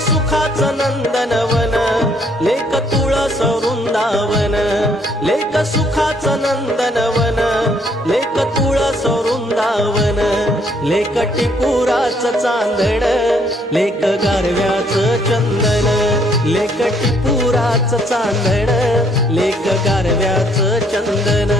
सुखाचं नंदनवन लेक तुळस वृंदावन लेक सुखाचं नंदनवन लेक तुळस वृंदावन लेक टिपुराचं चांदण लेक गारव्याचं चंदन लेक टिपुराचं चांदण लेक गारव्याचं चंदन